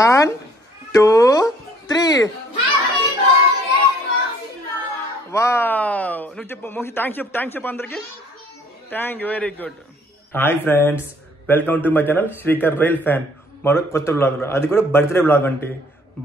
1, 2, 3. Wow నువ్వు చెప్పు Mokshi thanks చెప్పు అందరికి thank you very good. Hi friends, welcome to my channel Srikar rail fan. మరో కొత్త బ్లాగ్, అది కూడా బర్త్డే బ్లాగ్ అంటే.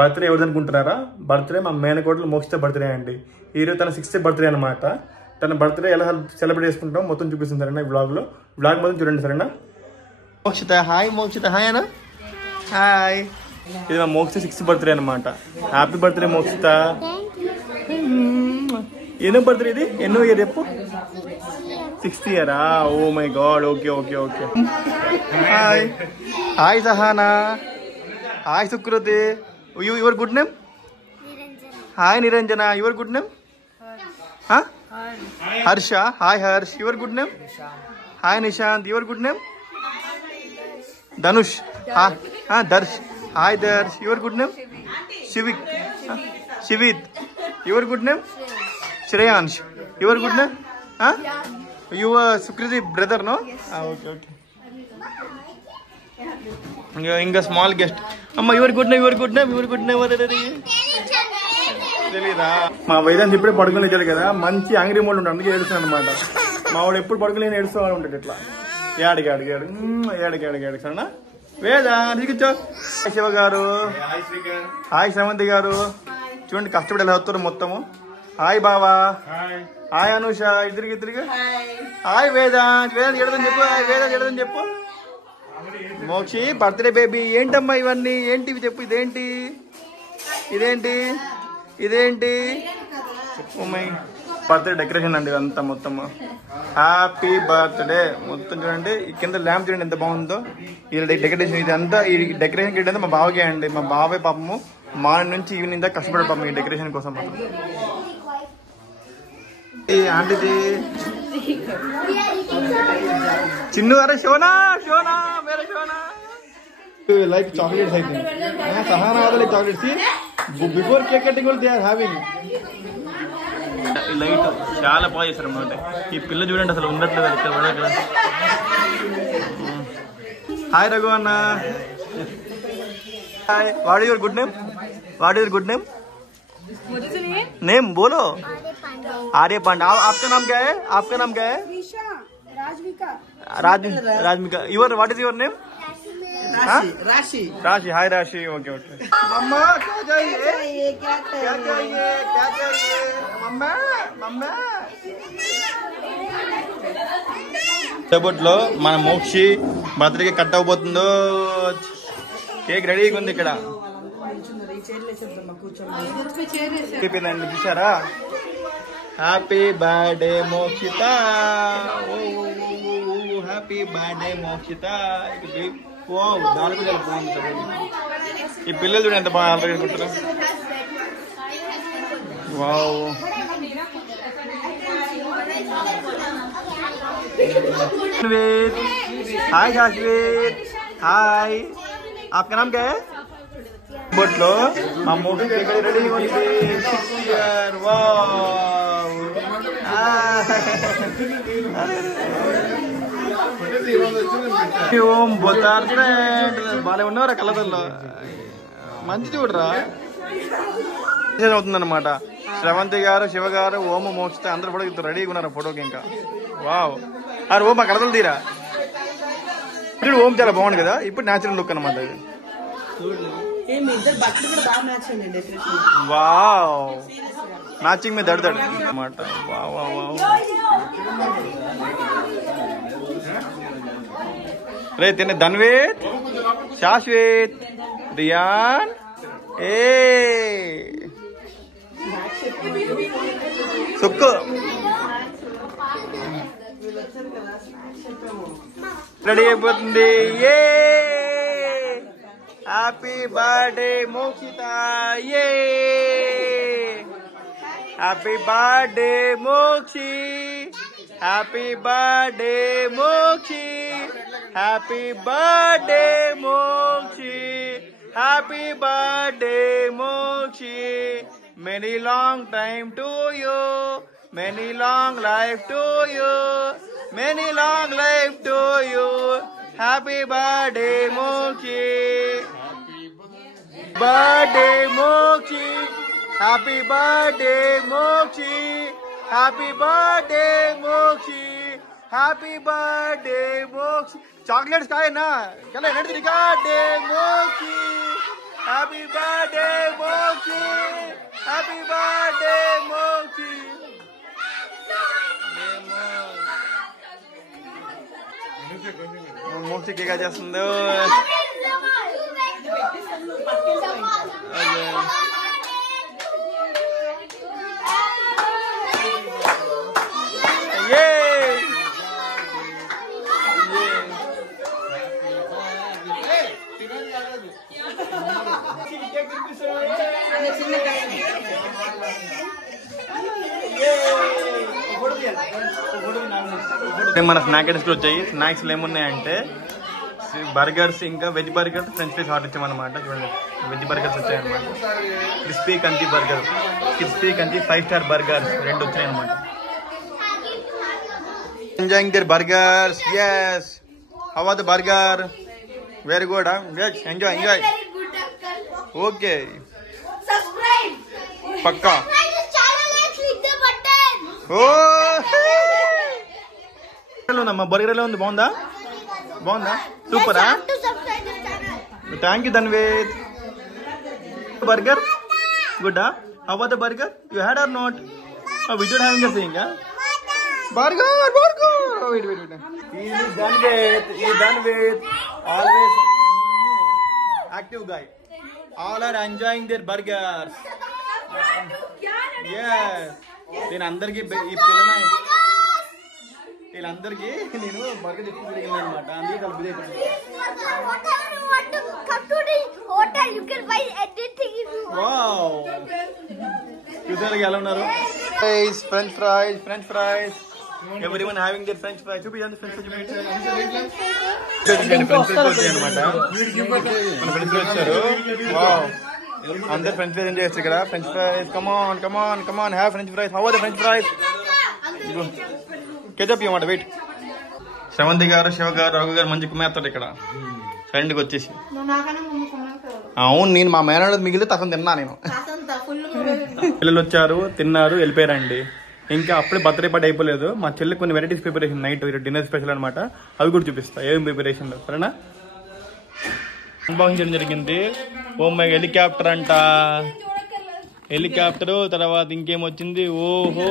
బర్త్డే ఎవరిది అనుకుంటున్నారా? బర్త్డే మా మేనకోటలు మోక్షిత బర్త్డే అండి. ఈరోజు తన 6th బర్త్డే అనమాట. తన బర్త్డే ఎలా సెలబ్రేట్ చేసుకుంటాం మొత్తం చూపిస్తుంది సరేనా ఈ బ్లాగ్లో. బ్లాగ్ మొత్తం చూడండి సరేనా. మోక్షిత హాయ్, మోక్షిత హాయ్ అన్న. హాయ్, ఇది మా మోక్షిత 6th బర్త్డే అనమాట. Happy birthday Mokshita. ఎన్నో బర్త్డే ఇది? ఎన్నో ఇయర్ చెప్పు? 6th ఇయరా? Oh my god. Okay okay okay. Hi hi Sahana. Hi Sukriti. Your good name? Hi Niranjana. Your good name? Harsha. Hi Harsh. Your good name? Hi Nishant. Your good name? Dhanush. Darsh. Hi Darsh. Your good name? Shivik. Shivit. Your good name? Shreyansh. Your good name? Your Sukriti brother no? Okay okay. ఇంకా small guest. అమ్మ your good name, your good name, your good name తెలీదా? మా వైద్యం ఇప్పుడే పడుకుని వచ్చాడు కదా, మంచి యాంగ్రీ మోడ్ ఉంటాడు, అందుకే ఏడుస్తాను అనమాట. మా వాడు ఎప్పుడు పడుకుని ఏడుస్తూ ఉంటాడు ఇట్లా. ఏడికి సరేనా? వేదా కూర్చో. శివ గారు. హాయ్ శ్రవంతి గారు. చూడండి కష్టపడి ఎలా వస్తారు మొత్తము. హాయ్ బావా. హాయ్ అనుష. ఇద్దరికి హాయ్ వేదాంత్. వేదాంత్ ఎడదని చెప్పు. హాయ్ వేదాంత్ ఎడదని చెప్పు. Mokshi birthday baby. ఏంటమ్మా ఇవన్నీ? ఏంటివి చెప్పు. ఇదేంటి? బర్త్డే డెకరేషన్ అండి అంతా మొత్తము. హ్యాపీ బర్త్డే మొత్తం చూడండి. ఈ కింద ల్యాంప్ చూడండి ఎంత బాగుందో. ఈ డెకరేషన్ ఇది అంతా, ఈ డెకరేషన్ కింద మా బావకే అండి. మా బాబాయ్ పాపము మార్నింగ్ నుంచి ఈవినింగ్ దాకా కష్టపడే పాపం ఈ డెకరేషన్ కోసం. ఆంటీది చిన్ను. అరే శోనా మేరే శోనా. లైక్ చాక్లెట్స్ అయితే Sahana like chocolates. Before cake cutting they are having. Light చాలా బాగా చేశారు అన్నమాట. ఈ పిల్ల చూడండి అసలు ఉండట్లేదు ఇక్కడ. హాయ్ రఘు అన్న. Hi. What is your good name? Name बोलो. आर्य पांडा. आपका नाम क्या है? Rajmika. Your what is your name? Rashi. Hi राशि. ओके. मम्मा क्या चाहिए? मम्मा లో మన మోక్షి బర్త్డేకి కట్ అవబోతుందో. కేక్ రెడీగా ఉంది ఇక్కడ. చూసారా? Happy birthday Mokshita. Happy birthday Mokshita. ఈ పిల్లలు చూడండి ఎంత బాగా ఆలోచించుకుంటారు. వావ్. హాయ్ శాశ్వత్. హాయ్. आपका नाम क्या है? బొట్లో మా మోక్షి ఇక్కడ రెడీగా ఉంది. 6 year. వావ్. ఓం బొత్తార్ ఫ్రెండ్. బాగా ఉన్నవారా కలదల్లో. మంచి చూడరా. అవుతుందన్నమాట. శ్రవంతి గారు, శివ గారు, ఓము, మోక్షిత అందరూ కూడా రెడీగా ఉన్నారు ఫోటోకి. ఇంకా వావ్. అరే ఓం మా కలదలు తీరా. ఇప్పుడు ఓం చాలా బాగుంది కదా. ఇప్పుడు న్యాచురల్ లుక్ అనమాట ఇది. వావ్. మ్యాచింగ్ మీద దడదడు అన్నమాట. వావ్. రే తినే ధన్వేత్, శాశ్వత్, రియాన్. సుక్కు రెడీ అయిపోతుంది. Happy birthday Mokshita. Happy birthday Mokshi. Happy birthday Mokshi. Happy birthday Mokshi. Happy birthday Mokshi. Many long time to you. Many long life to you. Many long life to you. Happy birthday Mokshi. Birthday Mokshi, happy birthday Mokshi, happy birthday Mokshi, happy birthday Mokshi. Chocolates కాయనా కలా energy birthday Mokshi, happy birthday Mokshi, happy birthday Mokshi. Mokshi cake చేస్తుందో మన snack items వచ్చాయి. Snacks ఏమున్నాయంటే burgers, ఇంకా veg burgers, french fries order ఇచ్చామన్నమాట. చూడండి veg burgers వచ్చాయన్నమాట. Crispy crunchy burger, crispy crunchy 5 star burgers 2 వచ్చాయి అనమాట. Enjoying their burgers. Yes, how was the burger? Very good. yes, enjoy enjoy. Okay, పక్కా. ఓ ఉందమ్మా, బర్గర్ ఎలా ఉంది? బాగుందా? బాగుందా? సూపరా? Thank you Dhanved. బర్గర్ గుడ్డా? How was the burger? You had or not? Without having a thing. Burger burger. Wait wait wait. ఈ Dhanved always active guy. All are enjoying their burgers. yes, నేను అందరికి ఈ పిల్లల వీళ్ళందరికీ నేను బర్గర్ ఎక్కువ జరిగింది అనమాట. అందుకే కలిపి చూసారు ఎలా ఉన్నారు. French fries, french fries. Everyone having their french fries. చూపించండి ఫ్రెంచ్ ఫ్రైస్ అనమాట. ఫ్రెంచ్ ఫ్రైస్ వచ్చారు. అందరు ఫ్రెంచ్ ఫ్రైస్ ఎంజాయ్ చేస్తారు ఇక్కడ. French fries, come on come on come on, have french fries. How are the french fries? Ketchup ఇవ్వమాట. వెయిట్. శ్రవంతి గారు, శివ గారు, రఘు గారు మంచి కుమ్మేస్తాడు ఇక్కడ ఫ్రెండ్కి వచ్చేసి. అవును, నేను మా మేనడు మిగిలితే తసను తిన్నా నేను. పిల్లలు వచ్చారు, తిన్నారు, వెళ్ళిపోయారండి. ఇంకా అప్పుడే బర్త్డే పార్టీ అయిపోలేదు. మా చెల్లి కొన్ని varieties preparation night dinner special అనమాట. అవి కూడా చూపిస్తా ఏం ప్రిపరేషన్ లో. సరేనా? అన్బాక్సింగ్ చేయడం జరిగింది. ఓ మై హెలికాప్టర్ అంట, హెలికాప్టర్. తర్వాత ఇంకేమొచ్చింది? ఓహో,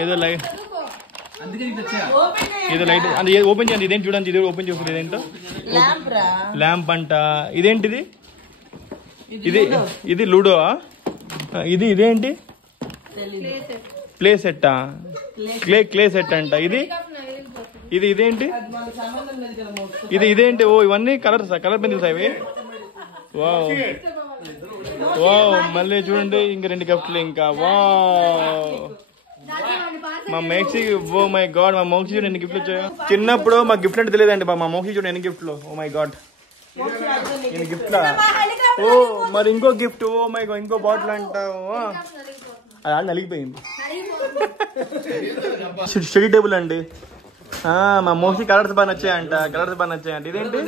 ఏదో లైట్, ఏదో లైట్ అంటే ఓపెన్ చేయండి. ఇదేంటి చూడండి, ఇది ఓపెన్ చేస్తుంది. ఇదేంటో ల్యాంప్ అంట. ఇదేంటిది? ఇది లూడో. ఇదేంటి? ప్లే సెట్టా? క్లే సెట్ అంట. ఇదేంటి? ఇదేంటి? ఓ, ఇవన్నీ కలర్ పెన్సిల్స్ అవి. Wow wow. మళ్ళీ చూడండి ఇంక 2 గిఫ్ట్లు ఇంకా. వావ్, మా మోక్షి. ఓ మై గాడ్, మా మోక్షి చూడండి ఎన్ని గిఫ్ట్లు వచ్చాయో. చిన్నప్పుడు మా గిఫ్ట్ అంటే తెలియదండి. మా మోక్షి చూడండి ఎన్ని గిఫ్ట్లు. ఓ మై గాడ్, ఎన్ని గిఫ్ట్లా. ఓ మరి ఇంకో గిఫ్ట్. ఓ మై గాడ్, ఇంకో బాటిల్ అంట. అది నలిగిపోయింది. స్టడీ టేబుల్ అండి. మా మోక్షి కలర్స్ బాగా నచ్చాయంట. ఇదేంటి?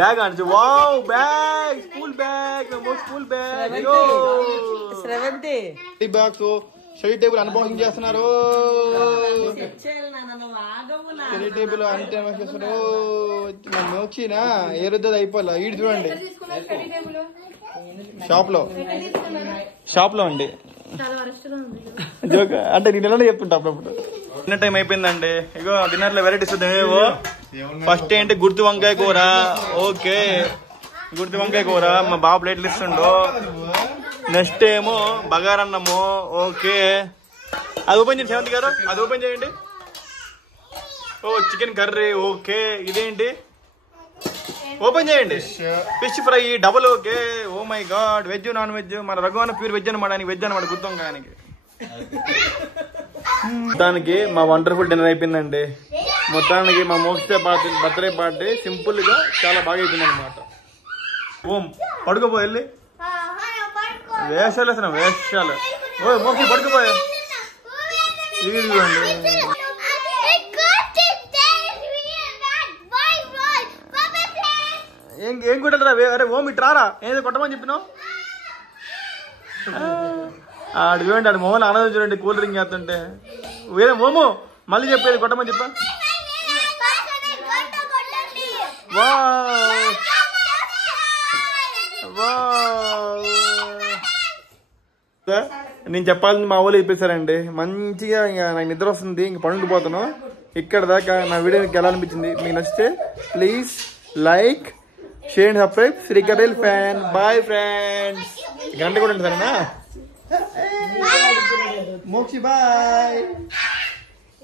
బ్యాగ్ అంట. Wow, bag, school bag. School bag. Bags. Study table unboxing చేస్తున్నారు. స్టడీ టేబుల్ అంటే మా మోక్షినా ఏరుద్ది అయిపోలే. ఈడు చూడండి షాప్ లో అండి. జోక్ అంటే నేను ఎలా చెప్తుంటా అప్పుడప్పుడు. డిన్నర్ టైం అయిపోయిందండి. ఇగో డిన్నర్ లో వెరైటీస్ ఏవో. ఫస్ట్ ఏంటి? గుర్తు వంకాయ కూర. ఓకే, గుర్తు వంకాయ కూర మా బాబు ప్లేట్లు ఇస్తుండో. నెక్స్ట్ ఏమో బగారన్నము. ఓకే, అది ఓపెన్ చేయండి శ్రవంతి గారు, అది ఓపెన్ చేయండి. Oh chicken curry. ఓకే, ఇదేంటి? ఓపెన్ చేయండి. Fish fry double. Okay. Oh my god, veg non veg. మన రఘువన్న ప్యూర్ వెజ్ అనమాట. వెజ్ అనమాట గుర్తుంగానికి. మొత్తానికి మా వండర్ఫుల్ డిన్నర్ అయిపోయిందండి. మొత్తానికి మా మోక్ష బర్త్డే పార్టీ సింపుల్ గా చాలా బాగా అయిపోయింది అనమాట. ఓం పడుకోపో, వెళ్ళి వేషాలు వేసిన వేషాలు. ఓ మోక్షి పడుకోపోయా. ఏం కొట్టరా? అరే ఓం ఇటు రారా, ఏదో కొట్టమని చెప్పినావు. ఆడు చూడండి, ఆడు మోహన్ ఆనందం చూడండి, కూల్ డ్రింక్ చేస్తుంటే. వేరే ఓము మళ్ళీ చెప్పేది కొట్టమని చెప్పా. నేను చెప్పాలని మా ఊళ్ళో చెప్పేశారండి. మంచిగా ఇంకా నాకు నిద్ర వస్తుంది, ఇంక పడుకుపోతాను. ఇక్కడ దాకా నా వీడియో మీకు ఎలా అనిపించింది? మీకు నచ్చితే please like, share and subscribe. Srikar rail fan. Bye friends. గంట కూడా ఉంటుంది సరేనా? మోక్షి బాయ్.